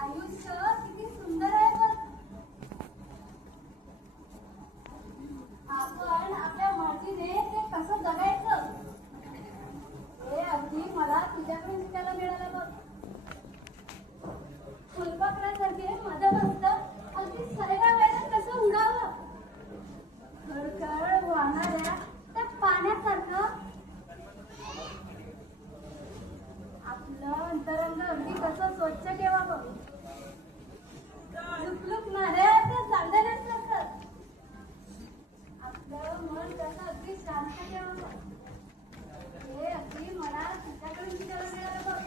आयुष्य किती सुंदर आहे बघ. आपण आपल्या मर्जीने ते कसं जगायचं हे अगदी मला तुझ्याकडून शिकायला मिळालं बघ. फुलपाखरासारखे माझं मस्त अगदी सरेगा वेळेला कसं उडावं, खळखळ वाहणाऱ्या त्या पाण्यासारखं आपलं अंतरंग अगदी कसं स्वच्छ ठेवावं, लुकलुकणाऱ्या त्या चांदण्यासारखं आपलं मन कसं अगदी शांत ठेवावं हे अगदी मला तुझ्याकडून शिकायला मिळालं बघ.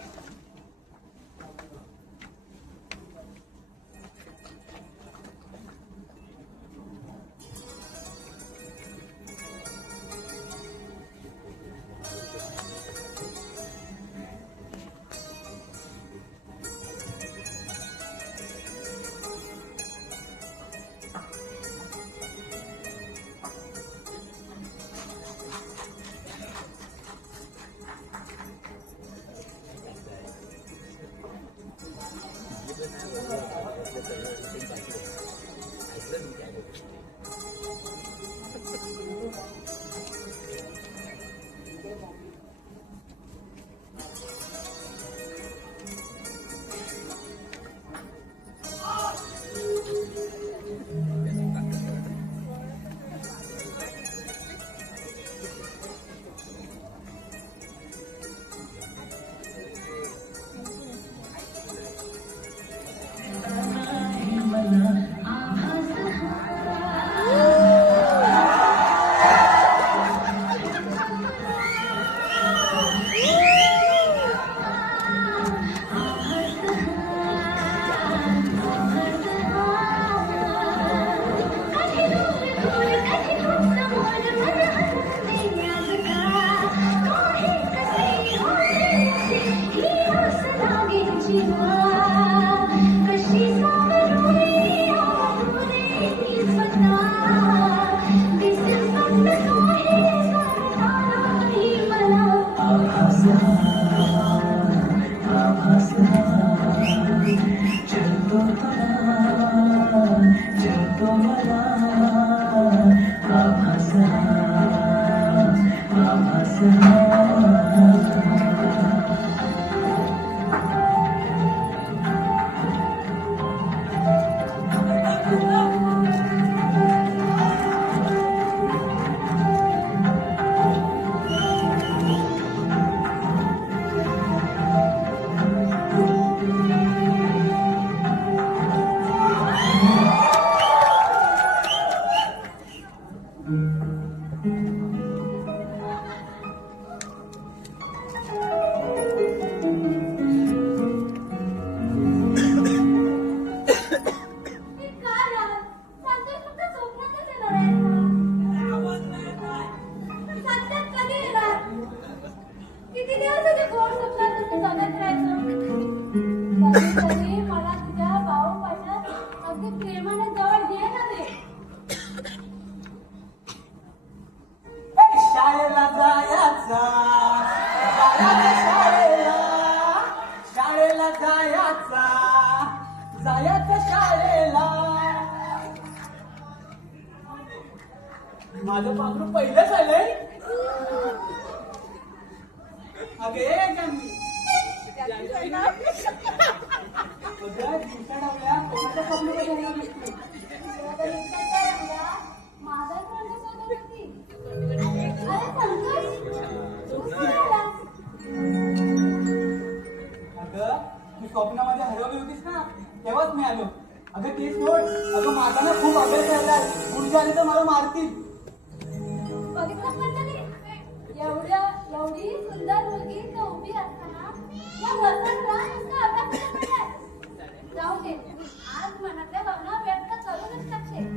माझं पाखरू पहिलंच आलंय. अगे स्वप्नामध्ये हरवली होतीस ना तेव्हाच मी आलो. अगं तेच सोड, अगं माझा ना खूप अभ्यास राहिला, पुढचे आले तर मला मारतील. बघितलं मंडळी, एवढी सुंदर मुलगी इथं उभी असताना या वसंतला नुसतं अभ्यास करताय. जाऊ दे, आज मनातल्या भावना व्यक्त करूनच टाकते.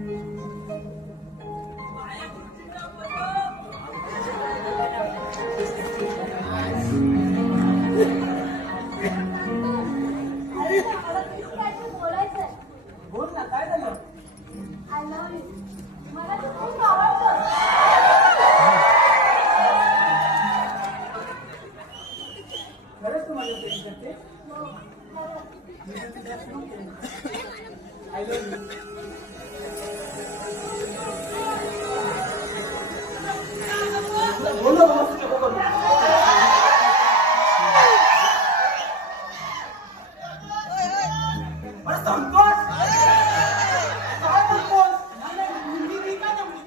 बोल ना, काय झालं? बोल ना व्यवस्थित नको करू. अरे संतोष काय म्हणतोस? मी काय जमली?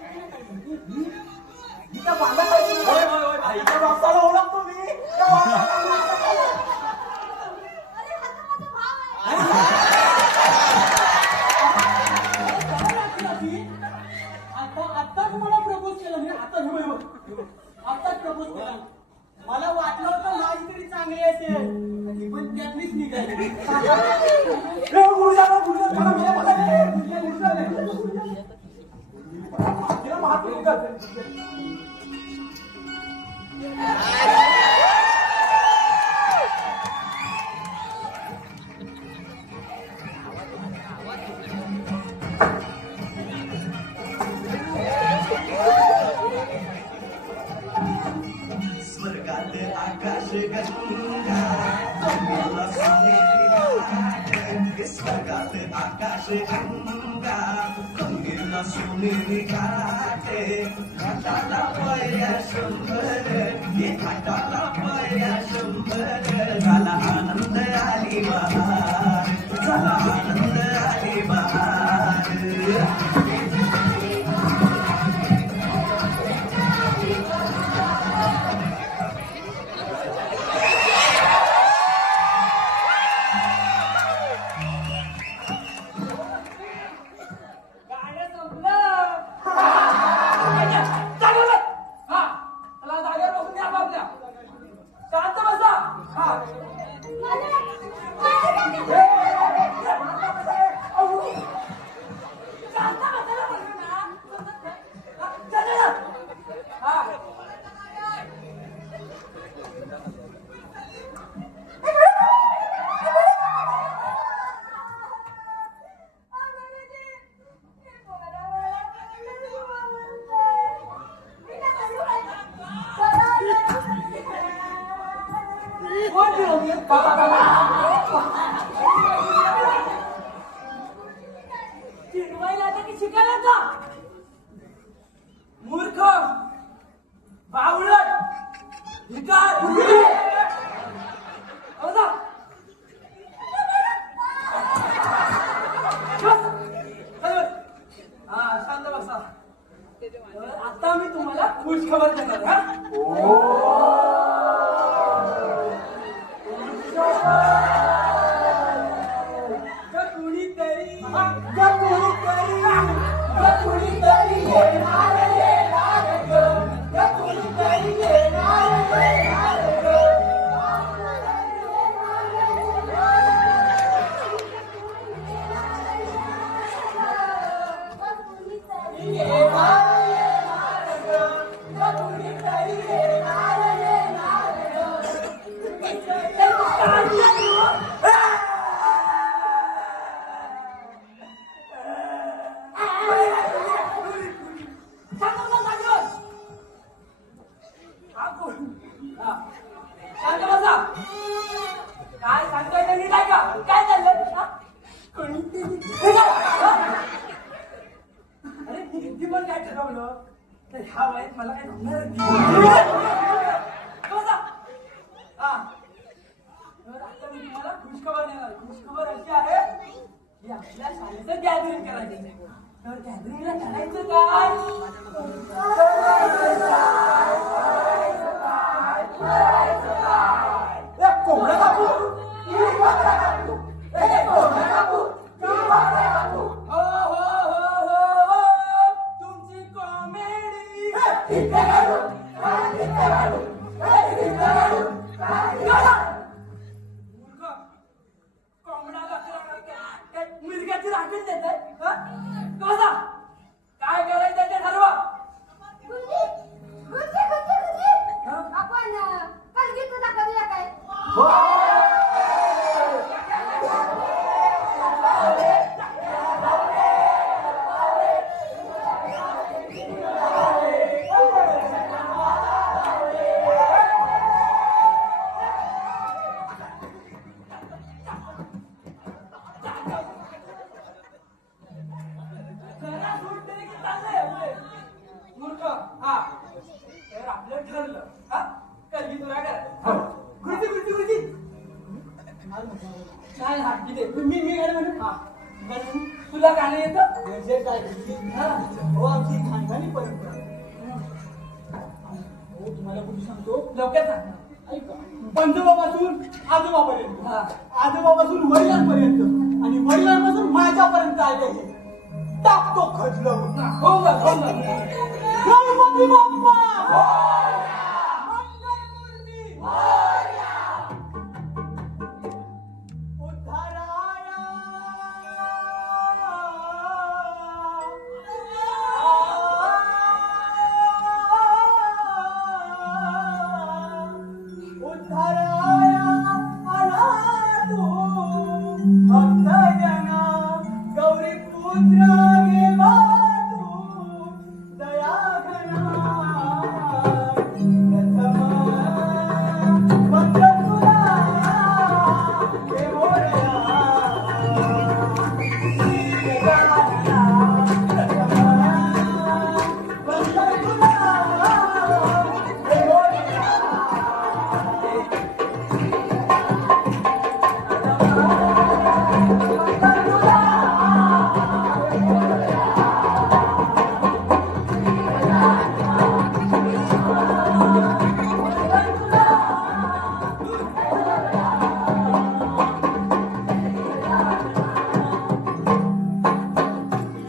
मी त्या बांधा पाहिजे. होय होय होय आईच्या बापाला ओळखतो मी. त्या बापाला अरे हा तर माझा भाव आहे. आता तुम्हाला प्रपोज केलं मी आता प्रपोज केला. मला वाटलं होतं माझी तरी चांगली असेल आणि पण त्यातलीच निघाली. स्वर्गात आकाश गंगा जमिनीला सोनेरी घाट. स्वर्गात आकाश गंगा जमिनीला सोनेरी घाट. घाटाला पायऱ्या 100 घाटाला पायऱ्या 100 झाला आनंद आली बहार झाला आनंद आली बहार. मूर्ख बावळट भिकार शांत बसा. आता मी तुम्हाला खुश खबर देणार. काय सांगतोय ते नीट ऐका. काय चाललंय? अरे हिंदी पण काय ठरवलं तर ह्या वयात मला काय जमणार आता मी तुम्हाला खुशखबर देणार. खुशखबर अशी आहे की आपल्या शाळेचं गॅदरिंग करायचं. तर गॅदरिंगला करायचं काय? कोंबडा कापू तुमची कॉमेडी कोंबडा मुलग्याची राखण देत काय करायचं ते ठरवा. आपण कलगीत दाखवूया काय? चाललंय आपले. मूर्ख. हा तर आपलं ठरलं. हा कलगी तुला करायचं. गुरुजी गुरुजी गुरुजी नाही. हा इथे मी गाणं म्हणू. हा बरं, तुला गाणं येतं? म्हणजे काय हा हो आमची खानदानी परंपरा. हो तुम्हाला कुठे सांगतो लवकर सांग. ऐका पंजोबापासून आजोबापर्यंत हा. आजोबापासून वडिलांपर्यंत आणि वडिलांपासून माझ्यापर्यंत आले हे टाकतो खजलं. हो का हो का गणपती बाप्पा मंगलमूर्ती उद्धाराया उद्धाराया आला तू भक्तजना गौरी पुत्र गेला तू दया घना प्रथम वंदन तुला हे मोरया वंदन तुला हे मोरया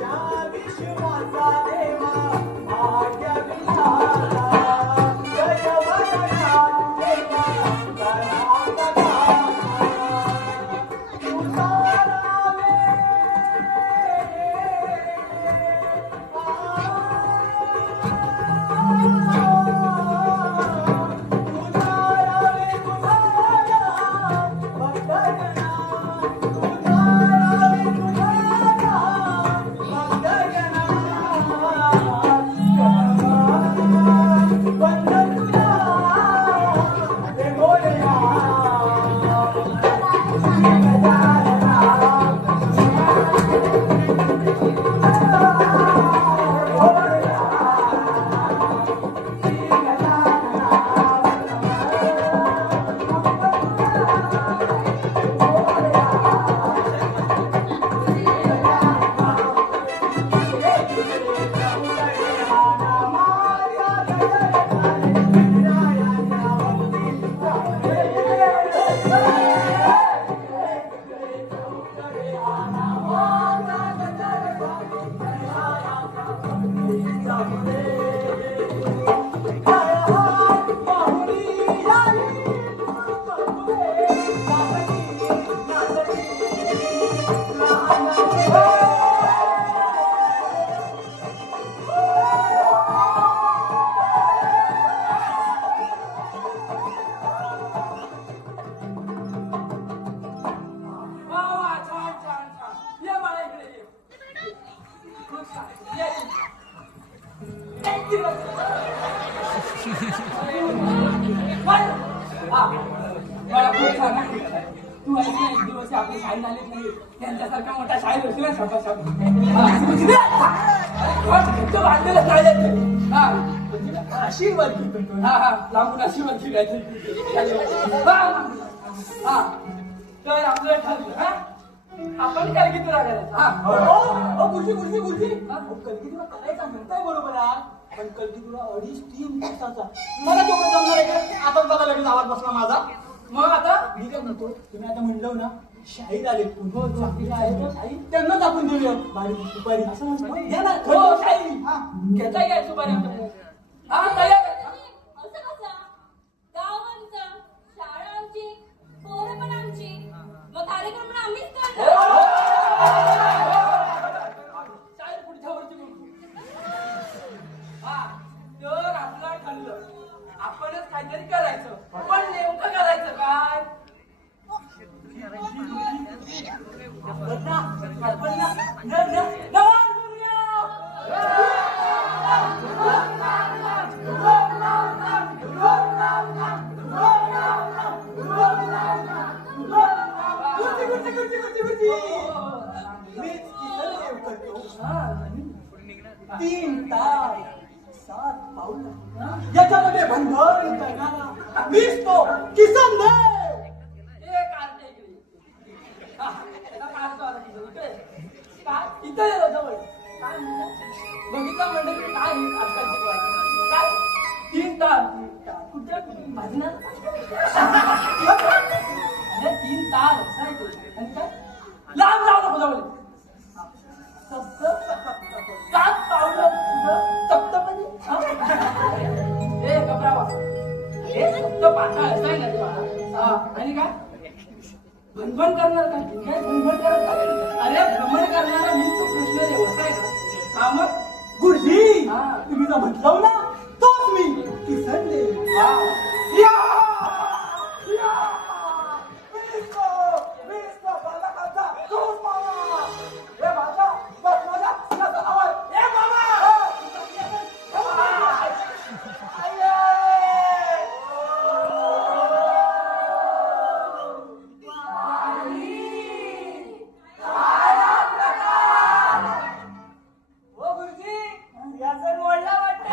या विश्वाचा देवा भाग्य विधाता जय वदना देवा गणाता उतारावे उतारावे तुझ्या भक्तजना उतारावे तुझ्या भक्तजना वंदन तुला हे मोरया वा वा छान छान छान ये मला इकडे ये. खूप छान. ये, ये. Thank you. वा. हा. मला खूप छान वाटलं. तू ऐकलं एक दिवस आपली शाळेत आलीच नाही त्यांच्यासारखा मोठा शाळेत होती ना शब्द बांधलेलं शाळेत. हा आशीर्वाद घेतो हा हा लांबून आशीर्वाद घ्यायचं. हा तर आपलं ठरलं. हा आपण काय की तुला करायचं. हा गुरुजी गुरुजी गुरुजी कलगी तुला करायचा म्हणताय बरोबर आहे पण कलगी तुला 2.5-3 तासाचा मला तेवढं जमणार आहे का आपण बघा लगेच आवाज बसला माझा मग आता मी काय म्हणतो तुम्ही आता म्हणलं ना शाहीर आले शाहीर त्यांनाच आपण देऊया बारी दुपारी असं म्हणतो घ्या ना हो शाही हा घेता घ्या सुपारी हा तयार आहे. असं कसं गाव आमचं शाळा आमची पोरं पण आमची मग कार्यक्रम पण आम्हीच करणार. शाळेत पुढच्या वर्षी बोलू. हा तर आपलं ठरलं आपणच काहीतरी करायचं पण नेमकं करायचं काय. 3 तास 7 पाऊल याच्यामध्ये भनभन करणारा दिसतो किसन देव. एक आरती इकडे. हा, त्याला काढतो आता तिथं. इकडे. काय? इथं ये जवळ. काय म्हणलं? बघितलं म्हणलं की काय हे आजकालची पोरं? काय? 3 तास. कुठे भजनात? अरे 3 तास असं आहे ते. आणि काय? लांब जाऊ नको जवळ. सात पावलं सप्तपदी. ए घबरावा. हे सप्त पाताळ असाय ना ते मला. आणि काय भनभन करणार काय? काय भनभन करत काय? अरे भ्रमण करणारा मी तो कृष्ण देवच आहे ना. हा मग गुरुजी हा. तुम्ही जर म्हटलं ना तोच मी किसन देव. हा. या! या! विश्व बालकाचा तोच मामा. ए बालका, बस माझ्या सिंहासनावर. ए मामा! हो गुरुजी याचं मोडला वाटतं.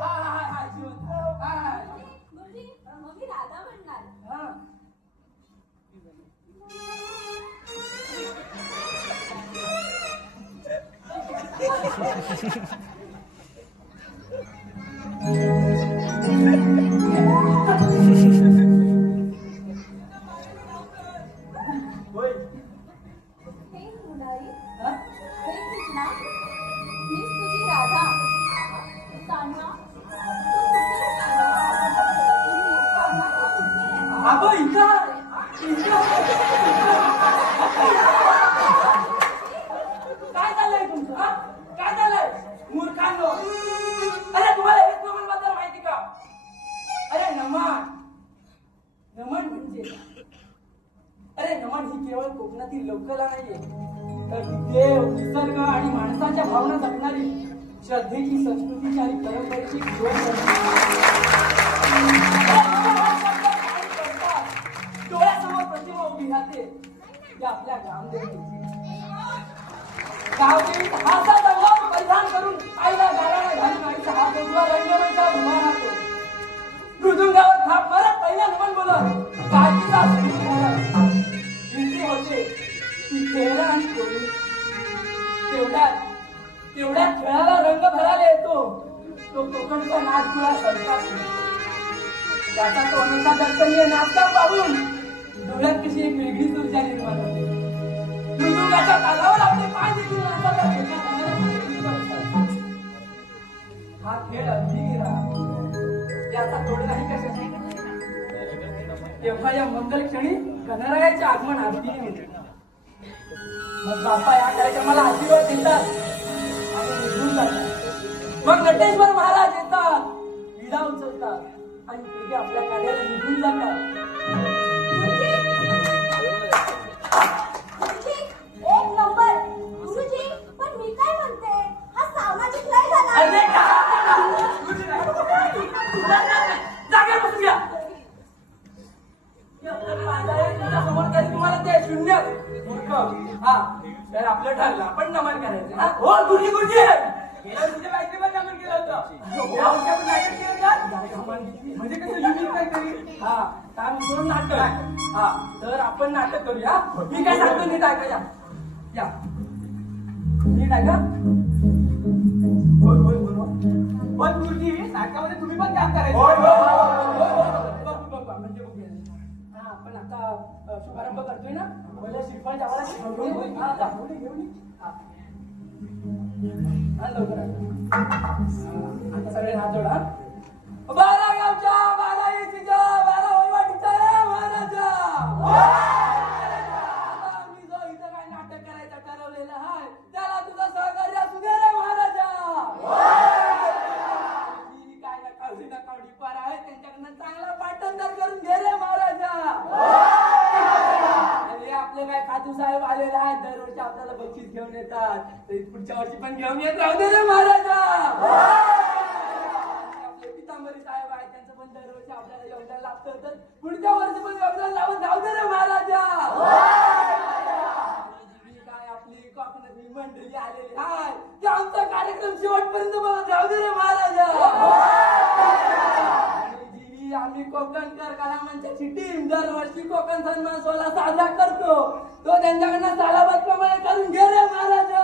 हा, हा, हा, हा, जिवंत. हा, हा, गुरुजी मग मी राधा म्हणणार. हा. होय हे मुलारी हा? हे कृष्णा मीच तुझी राधा. कान्हा तू कुठे? अगं इथं काय झालंय तुमचं? हा? काय झालंय मूर्खांनो? अरे तुम्हाला हेच नमन बद्दल माहिती का? अरे नमन नमन म्हणजे अरे नमन ही केवळ कोकणातील लोककला नाहीये, तर ती देव निसर्ग आणि माणसाच्या भावना जपणारी श्रद्धेची संस्कृतीची आणि परंपरेची डोळ्यासमोर प्रतिमा उभी राहते ती आपल्या गावदेवीची. गावदेवीत हातात अंगावर परिधान करून आईला गाराणा घालून आईचा हात उजवा रंगमंचावर उभा राहतो. मृदुंगावर थाप मारत पहिला नमन बोलत काळजीचा संगीत घालत विनती होते ती चेहरा आणि डोळे. तेवढ्यात खेळाला रंग भरायला येतो तो कोकणचा नाचगुळा सरकार. त्याचा तो अनोखा दर्शनीय नाचता पाहून डोळ्यात कशी एक वेगळीच ऊर्जा निर्माण होते. मृदुंगाच्या तालावर आपले पाय देखील नाचायला भेटण्यात हा खेळ अगदी गिरा याचा तोड नाही कशाचा. तेव्हा या मंगल क्षणी गणरायाचे आगमन आरतीने होते. मग बाप्पा या कार्यक्रमाला आशीर्वाद देतात आणि निघून जातात. मग नटेश्वर महाराज येतात, विडा उचलतात आणि तिघे आपल्या कार्याला निघून जातात. गुरुजी एक नंबर. गुरुजी पण मी काय म्हणते हा सामाजिक लय झाला. अरे जागेवर बसून घ्या. समोर तरी तुम्हाला ते शून्य मूर्ख. हा तर आपलं ठरलं आपण नमन करायचं. हा? हो गुरुजी गुरुजी तुझ्या बायकोने पण नमन केलं होतं. या वर्षी आपण नाटक केलं का? म्हणजे कसं युनिक काहीतरी. हा काय म्हणतो नाटक. हा तर आपण नाटक करूया. मी काय सांगतो नीट ऐका. या नीट ऐका. होय होय बरोबर. पण गुरुजी नाटकामध्ये तुम्ही पण काम करायचं. बघ म्हणजे बघूया. हा आपण आता शुभारंभ करतोय ना. पहिला श्रीफळ जावाला शिकवून हा दाखवली घेऊन हा लवकर आता सगळे हात जोडा. बारा गावच्या 12 एसीच्या 12 वहिवाटीच्या महाराजा. आता मी जो इथं काय नाटक करायचं ठरवलेलं आहे त्याला तुझं सहकार्य असू दे रे महाराजा. काय ना कावडी पार आहे त्यांच्याकडनं चांगला पाठांतर करून घे रे महाराजा. अरे आपले काय खातू साहेब आलेले आहेत दरवर्षी आपल्याला बक्षीस घेऊन येतात तर पुढच्या वर्षी पण घेऊन येत राहू दे रे महाराजा. आपले पितांबरी साहेब आहेत त्यांचं पण दरवर्षी आपल्याला योगदान लागतं तर पुढच्या वर्षी पण योगदान लावून राहू दे रे महाराजा. काय आपली आलेले आहे की आमचा कार्यक्रम शेवटपर्यंत मला जाऊ दे रे महाराजा. जी आम्ही कोकणकर कलामंचाची टीम दरवर्षी कोकण सन्मान सोहळा साजरा करतो तो त्यांच्याकडनं सालाबाद प्रमाणे करून घे रे महाराजा.